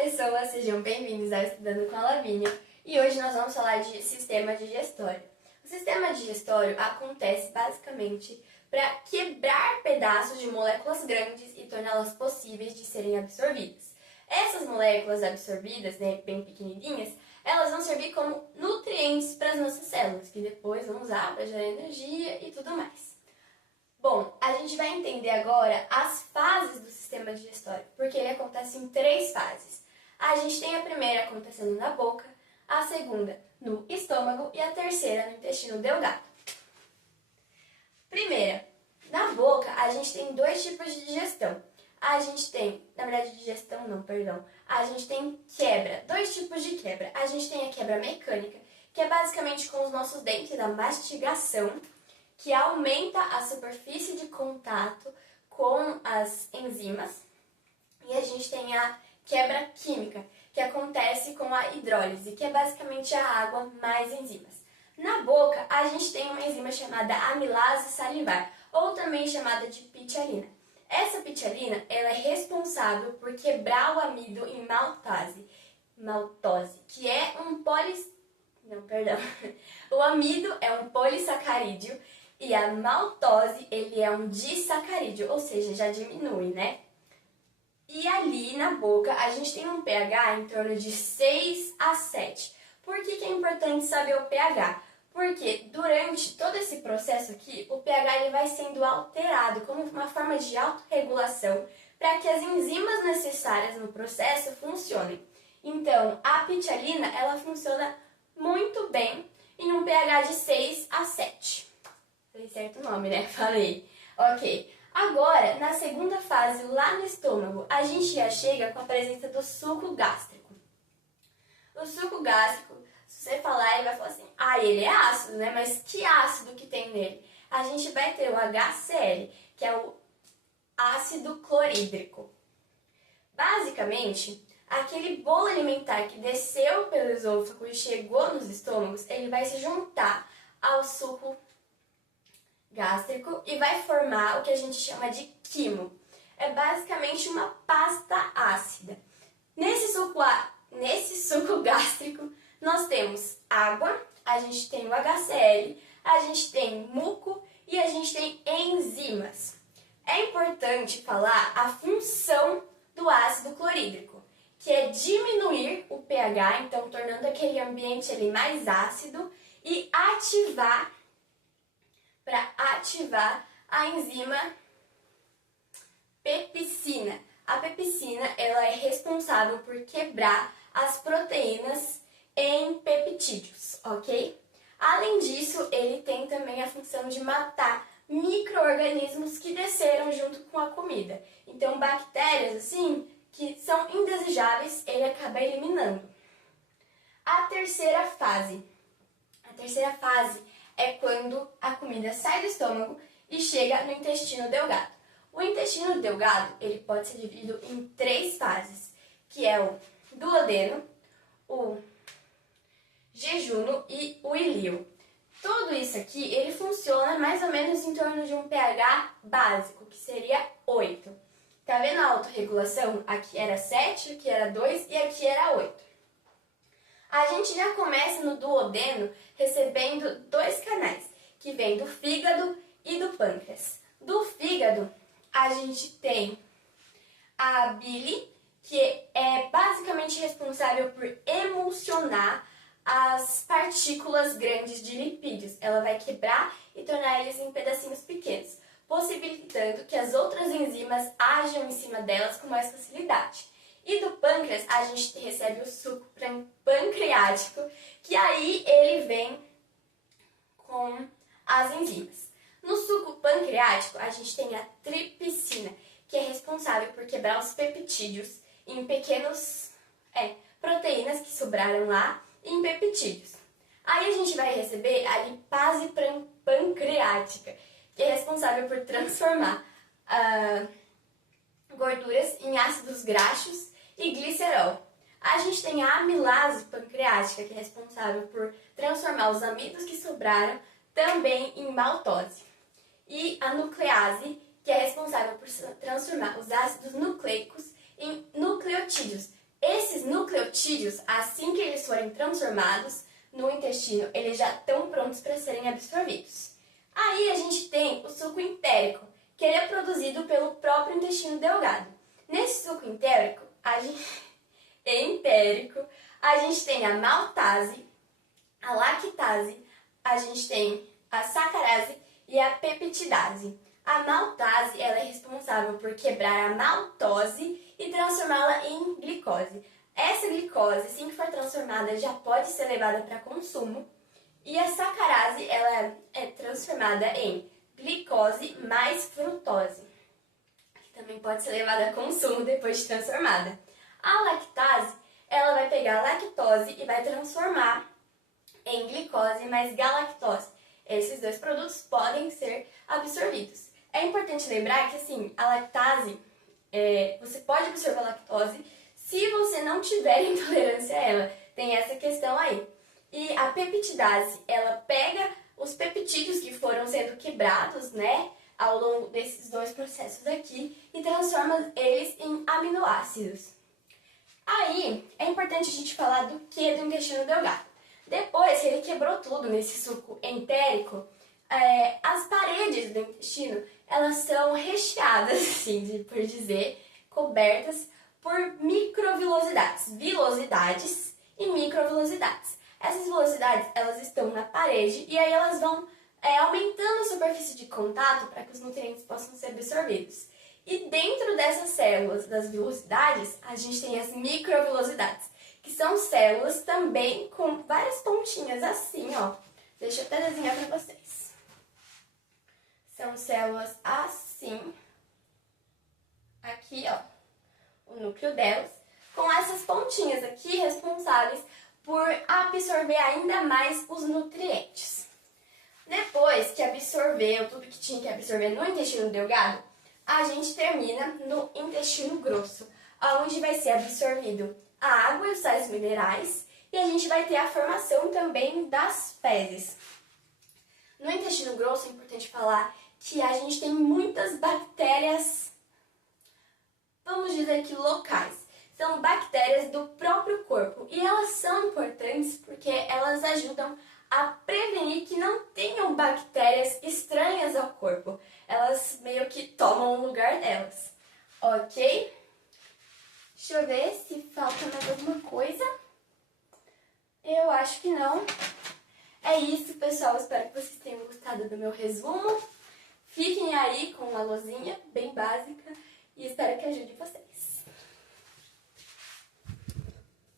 pessoas, sejam bem-vindos ao Estudando com a Lavínia e hoje nós vamos falar de sistema digestório. O sistema digestório acontece basicamente para quebrar pedaços de moléculas grandes e torná-las possíveis de serem absorvidas. Essas moléculas absorvidas, bem pequenininhas, elas vão servir como nutrientes para as nossas células, que depois vão usar para gerar energia e tudo mais. Bom, a gente vai entender agora as fases do sistema digestório, porque ele acontece em 3 fases. A gente tem a primeira acontecendo na boca, a segunda no estômago e a terceira no intestino delgado. Primeira, na boca a gente tem 2 tipos de digestão. A gente tem, a gente tem quebra, 2 tipos de quebra. A gente tem a quebra mecânica, que é basicamente com os nossos dentes, da mastigação, que aumenta a superfície de contato com as enzimas. E a gente tem a quebra química, que acontece com a hidrólise, que é basicamente a água mais enzimas. Na boca, a gente tem uma enzima chamada amilase salivar, ou também chamada de pitialina. Essa pitialina, ela é responsável por quebrar o amido em maltose, que é um O amido é um polissacarídeo e a maltose, ele é um disacarídeo, ou seja, já diminui, né? E ali na boca, a gente tem um pH em torno de 6 a 7. Por que é importante saber o pH? Porque durante todo esse processo aqui, o pH ele vai sendo alterado como uma forma de autorregulação para que as enzimas necessárias no processo funcionem. Então, a pitialina, ela funciona muito bem em um pH de 6 a 7. Foi certo o nome, né? Falei. Ok. Agora, na segunda fase, lá no estômago, a gente já chega com a presença do suco gástrico. O suco gástrico, se você falar, ele vai falar assim, ele é ácido, né? Mas que ácido que tem nele? A gente vai ter o HCl, que é o ácido clorídrico. Basicamente, aquele bolo alimentar que desceu pelo esôfago e chegou nos estômagos, ele vai se juntar ao suco gástrico e vai formar o que a gente chama de quimo. É basicamente uma pasta ácida. Nesse suco gástrico, nós temos água, a gente tem o HCl, a gente tem muco e a gente tem enzimas. É importante falar a função do ácido clorídrico, que é diminuir o pH, então tornando aquele ambiente ali mais ácido e ativar a enzima pepsina. A pepsina, ela é responsável por quebrar as proteínas em peptídeos, ok? Além disso, ele tem também a função de matar micro-organismos que desceram junto com a comida. Então, bactérias, assim, que são indesejáveis, ele acaba eliminando. A terceira fase é quando a comida sai do estômago e chega no intestino delgado. O intestino delgado, ele pode ser dividido em 3 fases, que é o duodeno, o jejuno e o ilío. Tudo isso aqui, ele funciona mais ou menos em torno de um pH básico, que seria 8. Tá vendo a autorregulação? Aqui era 7, aqui era 2 e aqui era 8. A gente já começa no duodeno recebendo 2 canais, que vem do fígado e do pâncreas. Do fígado, a gente tem a bile, que é basicamente responsável por emulsionar as partículas grandes de lipídios. Ela vai quebrar e tornar eles em pedacinhos pequenos, possibilitando que as outras enzimas ajam em cima delas com mais facilidade. E do pâncreas, a gente recebe o suco pancreático, que aí ele vem com as enzimas. No suco pancreático, a gente tem a tripsina, que é responsável por quebrar os peptídeos em pequenos proteínas que sobraram lá em peptídeos. Aí a gente vai receber a lipase pancreática, que é responsável por transformar gorduras em ácidos graxos e glicerol. A gente tem a amilase pancreática, que é responsável por transformar os amidos que sobraram também em maltose. E a nuclease, que é responsável por transformar os ácidos nucleicos em nucleotídeos. Esses peptídeos, assim que eles forem transformados no intestino, eles já estão prontos para serem absorvidos. Aí a gente tem o suco entérico, que ele é produzido pelo próprio intestino delgado. Nesse suco entérico, a gente tem a maltase, a lactase, a gente tem a sacarase e a peptidase. A maltase ela é responsável por quebrar a maltose e transformá-la em glicose. Essa glicose, assim que for transformada, já pode ser levada para consumo. E a sacarase ela é transformada em glicose mais frutose, que também pode ser levada a consumo depois de transformada. A lactase ela vai pegar a lactose e vai transformar em glicose mais galactose. Esses dois produtos podem ser absorvidos. É importante lembrar que assim, a lactase, você pode absorver a lactose se você não tiver intolerância a ela. Tem essa questão aí. E a peptidase, ela pega os peptídeos que foram sendo quebrados, né, ao longo desses dois processos aqui e transforma eles em aminoácidos. Aí, é importante a gente falar do que do intestino delgado. Depois que ele quebrou tudo nesse suco entérico, as paredes do intestino, elas são recheadas, assim, por dizer, cobertas por microvilosidades, vilosidades e microvilosidades. Essas vilosidades, elas estão na parede e aí elas vão aumentando a superfície de contato para que os nutrientes possam ser absorvidos. E dentro dessas células das vilosidades, a gente tem as microvilosidades, que são células também com várias pontinhas assim, ó. Deixa eu até desenhar para vocês. São células assim, aqui, ó, o núcleo delas, com essas pontinhas aqui responsáveis por absorver ainda mais os nutrientes. Depois que absorveu tudo que tinha que absorver no intestino delgado, a gente termina no intestino grosso, onde vai ser absorvido a água e os sais minerais, e a gente vai ter a formação também das fezes. No intestino grosso é importante falar que a gente tem muitas bactérias, vamos dizer que locais. São bactérias do próprio corpo e elas são importantes porque elas ajudam a prevenir que não tenham bactérias estranhas ao corpo. Elas meio que tomam o lugar delas, ok? Deixa eu ver se falta mais alguma coisa. Eu acho que não. É isso, pessoal. Espero que vocês tenham gostado do meu resumo. Fiquem aí com uma lousinha bem básica e espero que ajude vocês.